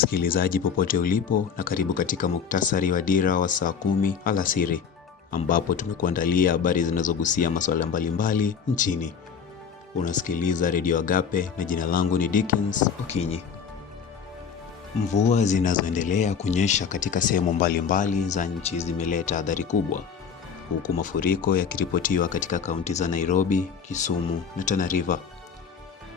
Msikilizaji popote ulipo, na karibu katika muktasari wa Dira wa saa 10 alasiri, ambapo tumekuandalia habari zinazogusia masuala mbalimbali nchini. Unasikiliza Radio Agape na jina langu ni Dickens Okinyi. Mvua zinazoendelea kunyesha katika sehemu mbalimbali za nchi zimeleta athari kubwa, huku mafuriko yakiripotiwa katika kaunti za Nairobi, Kisumu na Tana River.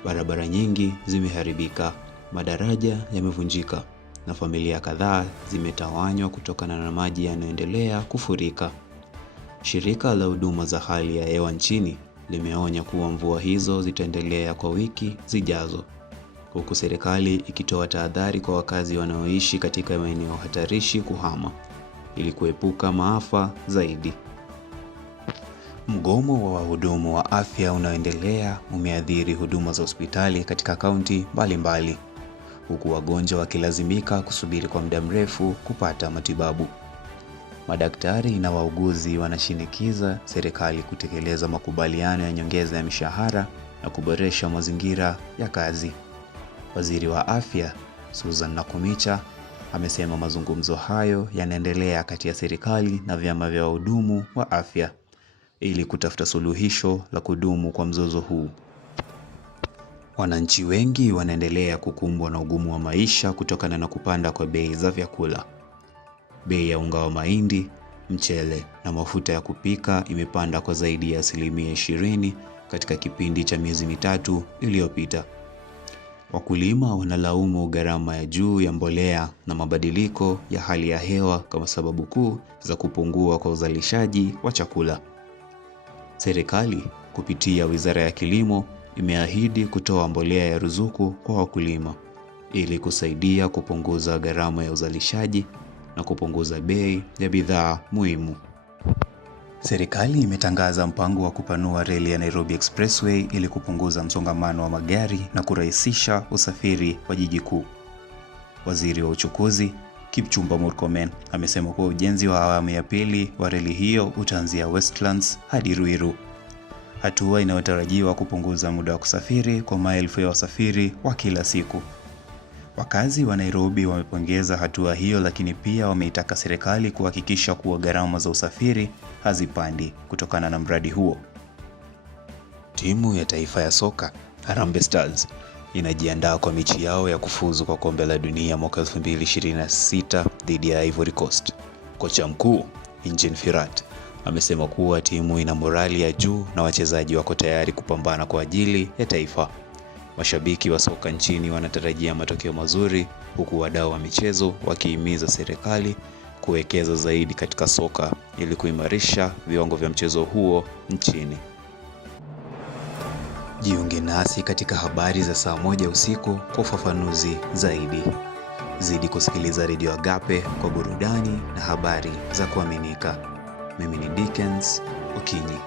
Barabara nyingi zimeharibika, madaraja yamevunjika na familia kadhaa zimetawanywa kutokana na maji yanayoendelea kufurika. Shirika la huduma za hali ya hewa nchini limeonya kuwa mvua hizo zitaendelea kwa wiki zijazo, huku serikali ikitoa tahadhari kwa wakazi wanaoishi katika maeneo hatarishi kuhama ili kuepuka maafa zaidi. Mgomo wa wahudumu wa afya unaoendelea umeathiri huduma za hospitali katika kaunti mbalimbali, huku wagonjwa wakilazimika kusubiri kwa muda mrefu kupata matibabu. Madaktari na wauguzi wanashinikiza serikali kutekeleza makubaliano ya nyongeza ya mishahara na kuboresha mazingira ya kazi. Waziri wa Afya, Susan Nakhumicha, amesema mazungumzo hayo yanaendelea kati ya serikali na vyama vya wahudumu wa afya ili kutafuta suluhisho la kudumu kwa mzozo huu. Wananchi wengi wanaendelea kukumbwa na ugumu wa maisha kutokana na kupanda kwa bei za vyakula. Bei ya unga wa mahindi, mchele na mafuta ya kupika imepanda kwa zaidi ya 20% katika kipindi cha miezi mitatu iliyopita. Wakulima wanalaumu gharama ya juu ya mbolea na mabadiliko ya hali ya hewa kama sababu kuu za kupungua kwa uzalishaji wa chakula. Serikali kupitia Wizara ya Kilimo imeahidi kutoa mbolea ya ruzuku kwa wakulima ili kusaidia kupunguza gharama ya uzalishaji na kupunguza bei ya bidhaa muhimu. Serikali imetangaza mpango wa kupanua reli ya Nairobi Expressway ili kupunguza msongamano wa magari na kurahisisha usafiri wa jiji kuu. Waziri wa Uchukuzi, Kipchumba Murkomen, amesema kuwa ujenzi wa awamu ya pili wa reli hiyo utaanzia Westlands hadi Ruiru, hatua inayotarajiwa kupunguza muda wa kusafiri kwa maelfu ya wasafiri wa kila siku. Wakazi wa Nairobi wamepongeza hatua hiyo, lakini pia wameitaka serikali kuhakikisha kuwa gharama za usafiri hazipandi kutokana na mradi huo. Timu ya taifa ya soka Harambee Stars inajiandaa kwa mechi yao ya kufuzu kwa kombe la dunia mwaka 2026 dhidi ya Ivory Coast. Kocha mkuu Engin Firat amesema kuwa timu ina morali ya juu na wachezaji wako tayari kupambana kwa ajili ya taifa. Mashabiki wa soka nchini wanatarajia matokeo mazuri, huku wadau wa michezo wakihimiza serikali kuwekeza zaidi katika soka ili kuimarisha viwango vya mchezo huo nchini. Jiunge nasi katika habari za saa 1 usiku kwa ufafanuzi zaidi. Zidi kusikiliza Radio Agape kwa burudani na habari za kuaminika. Mimi ni Dickens Okinyi.